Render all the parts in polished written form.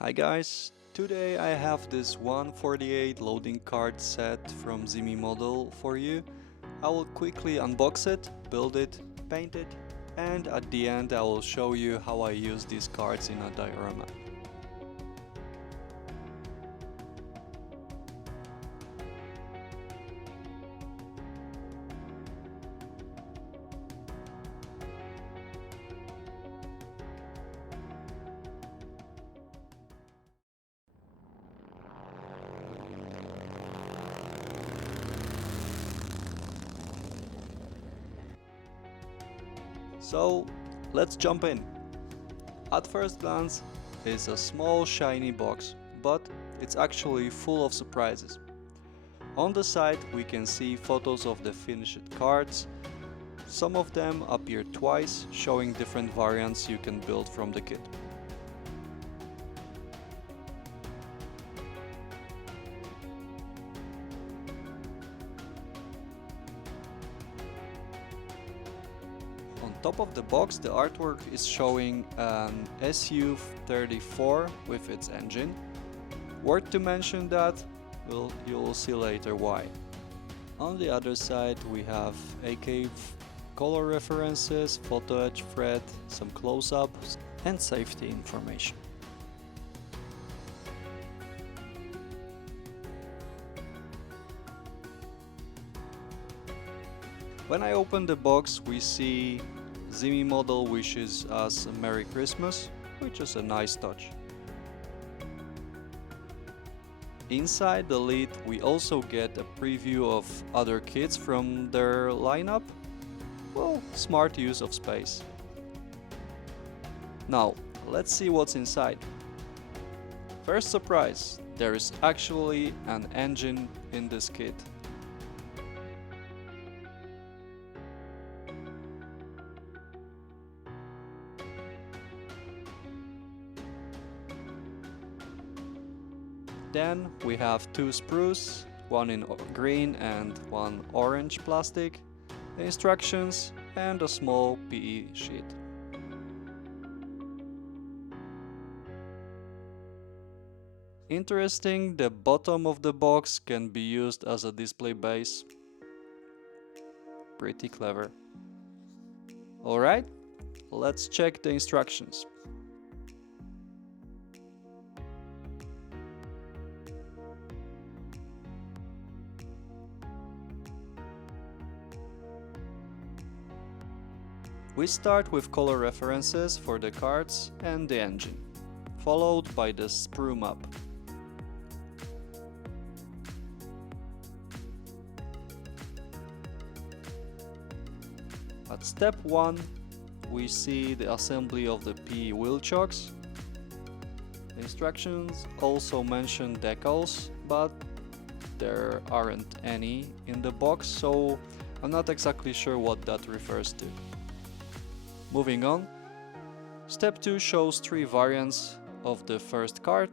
Hi guys, today I have this 148 loading card set from Zimi model for you. I will quickly unbox it, build it, paint it, and at the end I will show you how I use these cards in a diorama. So let's jump in. At first glance, it's a small shiny box, but it's actually full of surprises. On the side we can see photos of the finished cards. Some of them appear twice, showing different variants you can build from the kit. On top of the box, the artwork is showing an Su-34 with its engine. Worth to mention that, you'll see later why. On the other side we have AK color references, photo edge thread, some close-ups and safety information. When I open the box, we see Zimi model wishes us a Merry Christmas, which is a nice touch. Inside the lid we also get a preview of other kits from their lineup. Well, smart use of space. Now, let's see what's inside. First surprise, there is actually an engine in this kit. Then we have two sprues, one in green and one orange plastic, the instructions and a small PE sheet. Interesting, the bottom of the box can be used as a display base. Pretty clever. Alright, let's check the instructions. We start with color references for the cards and the engine, followed by the sprue map. At step 1, we see the assembly of the PE wheel chocks. The instructions also mention decals, but there aren't any in the box, so I'm not exactly sure what that refers to. Moving on, step 2 shows 3 variants of the first card,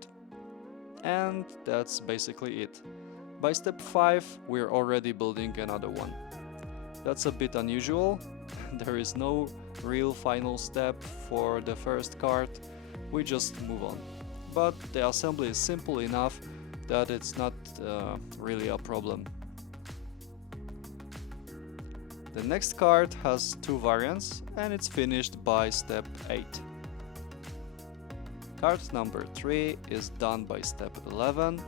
and that's basically it. By step 5 we're already building another one. That's a bit unusual, there is no real final step for the first card, we just move on. But the assembly is simple enough that it's not really a problem. The next card has 2 variants and it's finished by step 8. Card number 3 is done by step 11.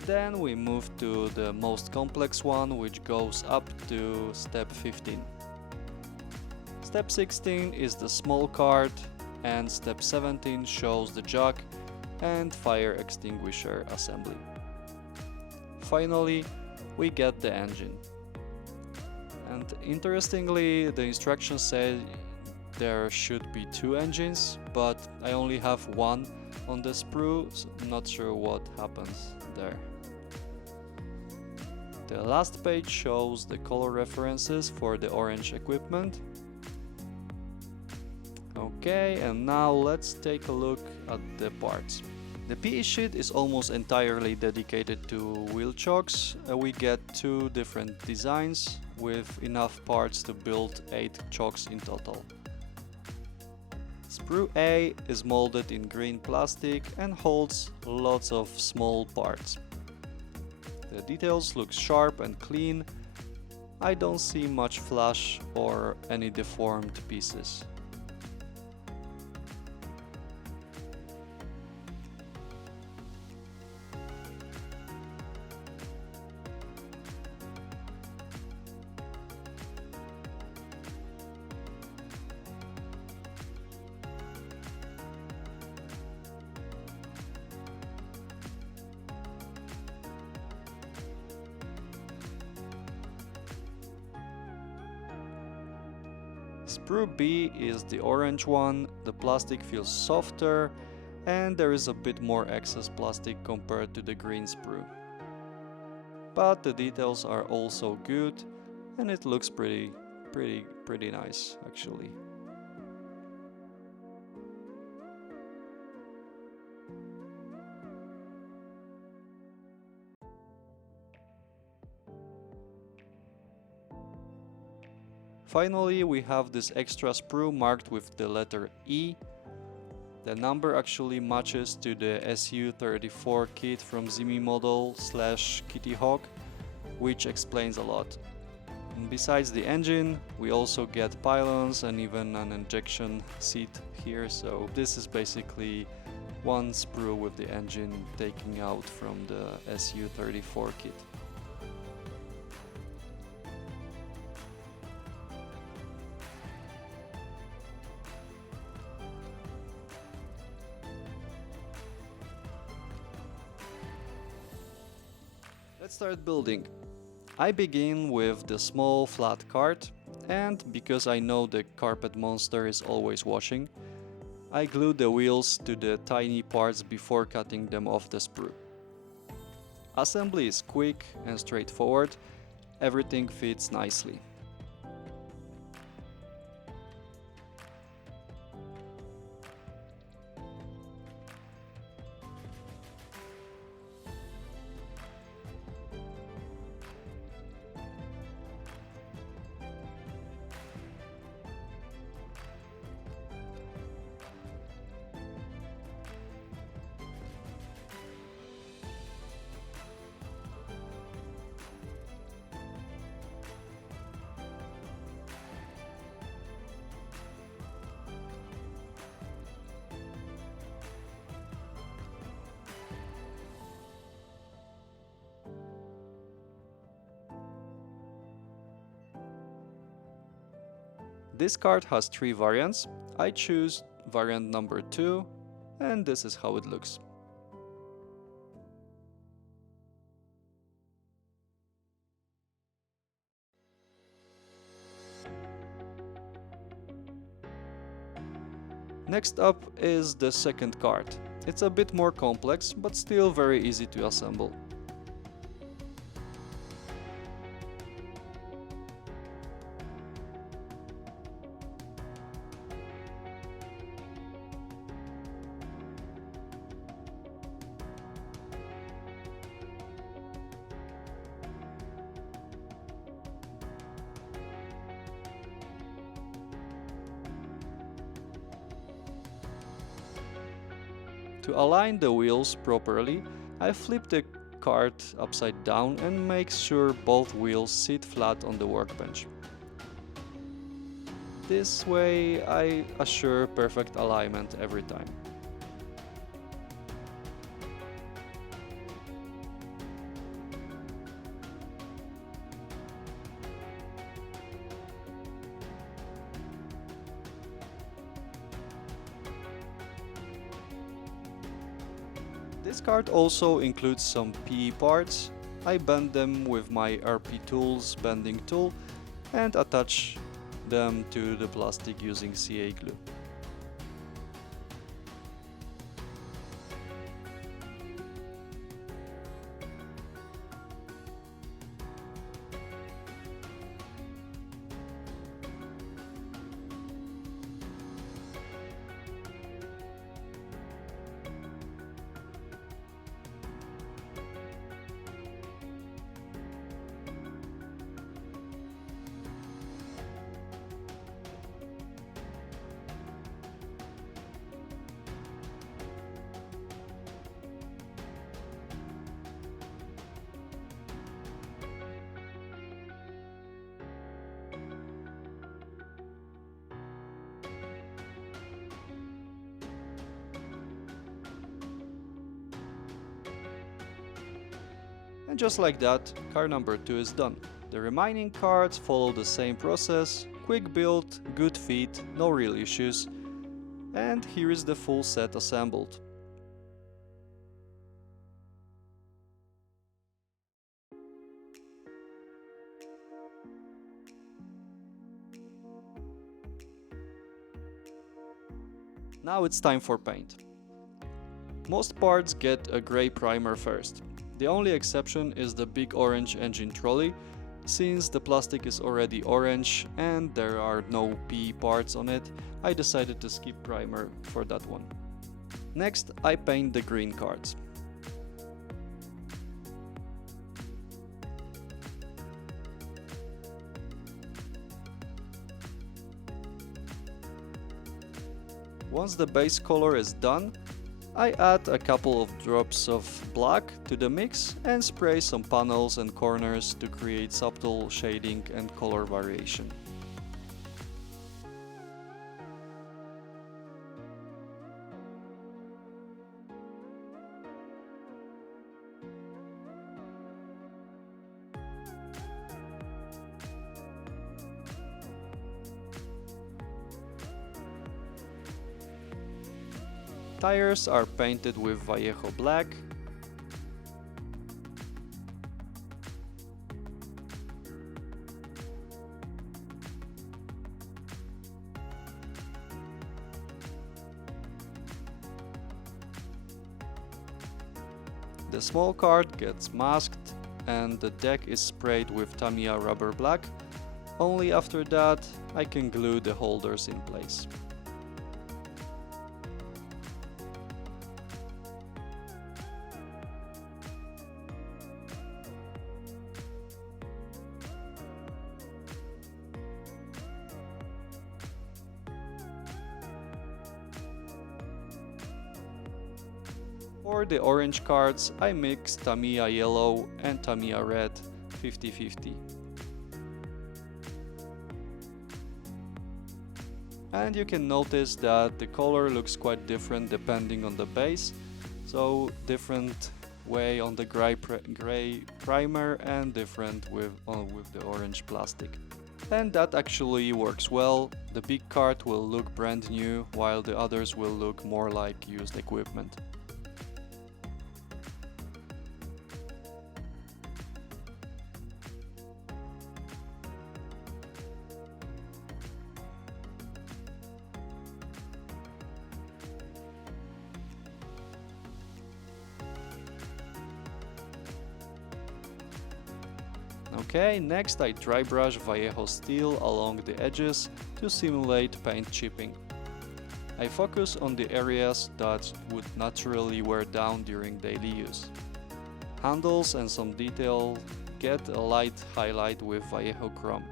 Then we move to the most complex one, which goes up to step 15. Step 16 is the small card and step 17 shows the jack and fire extinguisher assembly. Finally, we get the engine. And interestingly, the instructions say there should be 2 engines, but I only have one on the sprue, so I'm not sure what happens there. The last page shows the color references for the orange equipment. Okay, and now let's take a look at the parts. The PE sheet is almost entirely dedicated to wheel chocks. We get 2 different designs with enough parts to build 8 chocks in total. Sprue A is molded in green plastic and holds lots of small parts. The details look sharp and clean. I don't see much flash or any deformed pieces. Sprue B is the orange one. The plastic feels softer and there is a bit more excess plastic compared to the green sprue. But the details are also good and it looks pretty nice actually. Finally, we have this extra sprue marked with the letter E. The number actually matches to the SU-34 kit from Zimi model / Kitty Hawk, which explains a lot. And besides the engine, we also get pylons and even an injection seat here, so this is basically one sprue with the engine taken out from the SU-34 kit. Let's start building. I begin with the small flat cart, and because I know the carpet monster is always watching, I glue the wheels to the tiny parts before cutting them off the sprue. Assembly is quick and straightforward, everything fits nicely. This cart has 3 variants. I choose variant number 2, and this is how it looks. Next up is the second cart. It's a bit more complex, but still very easy to assemble. To align the wheels properly, I flip the cart upside down and make sure both wheels sit flat on the workbench. This way I assure perfect alignment every time. This cart also includes some PE parts. I bend them with my RP Tools bending tool and attach them to the plastic using CA glue. And just like that, car number 2 is done. The remaining cards follow the same process, quick build, good fit, no real issues, and here is the full set assembled. Now it's time for paint. Most parts get a grey primer first. The only exception is the big orange engine trolley, since the plastic is already orange and there are no P parts on it. I decided to skip primer for that one. Next, I paint the green cards. Once the base color is done, I add a couple of drops of black to the mix and spray some panels and corners to create subtle shading and color variation. Tires are painted with Vallejo black. The small card gets masked and the deck is sprayed with Tamiya rubber black. Only after that I can glue the holders in place. For the orange cards, I mix Tamiya yellow and Tamiya red 50-50. And you can notice that the color looks quite different depending on the base. So different way on the gray primer and different with the orange plastic. And that actually works well. The big card will look brand new while the others will look more like used equipment. Okay, next I dry brush Vallejo steel along the edges to simulate paint chipping. I focus on the areas that would naturally wear down during daily use. Handles and some detail get a light highlight with Vallejo chrome.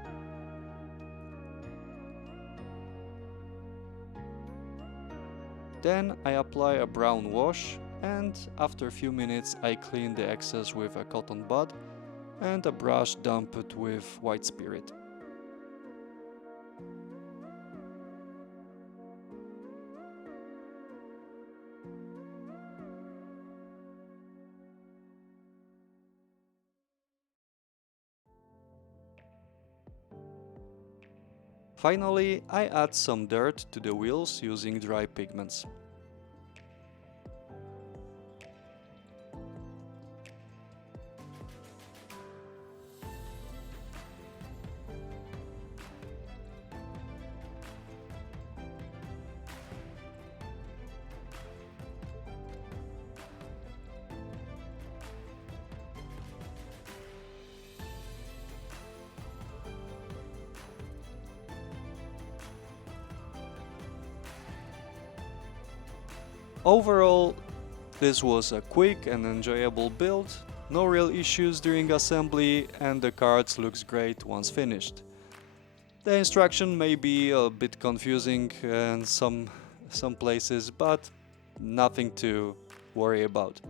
Then I apply a brown wash and after a few minutes I clean the excess with a cotton bud and a brush damped with white spirit. Finally, I add some dirt to the wheels using dry pigments. Overall, this was a quick and enjoyable build, no real issues during assembly and the cards looks great once finished. The instruction may be a bit confusing in some places, but nothing to worry about.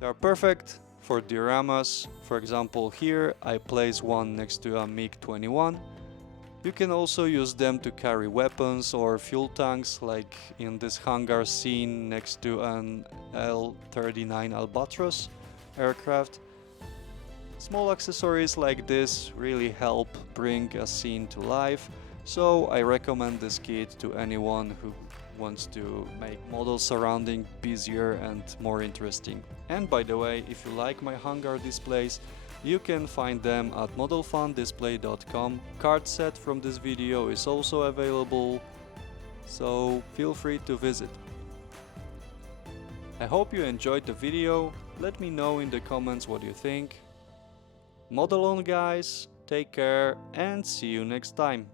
They are perfect for dioramas. For example, here I place one next to a MiG-21. You can also use them to carry weapons or fuel tanks, like in this hangar scene next to an L-39 Albatros. aircraft. Small accessories like this really help bring a scene to life, so I recommend this kit to anyone who wants to make model surrounding busier and more interesting. And by the way, if you like my hangar displays, you can find them at modelfundisplay.com. Card set from this video is also available, so feel free to visit. I hope you enjoyed the video. Let me know in the comments what you think. Model on, guys, take care and see you next time.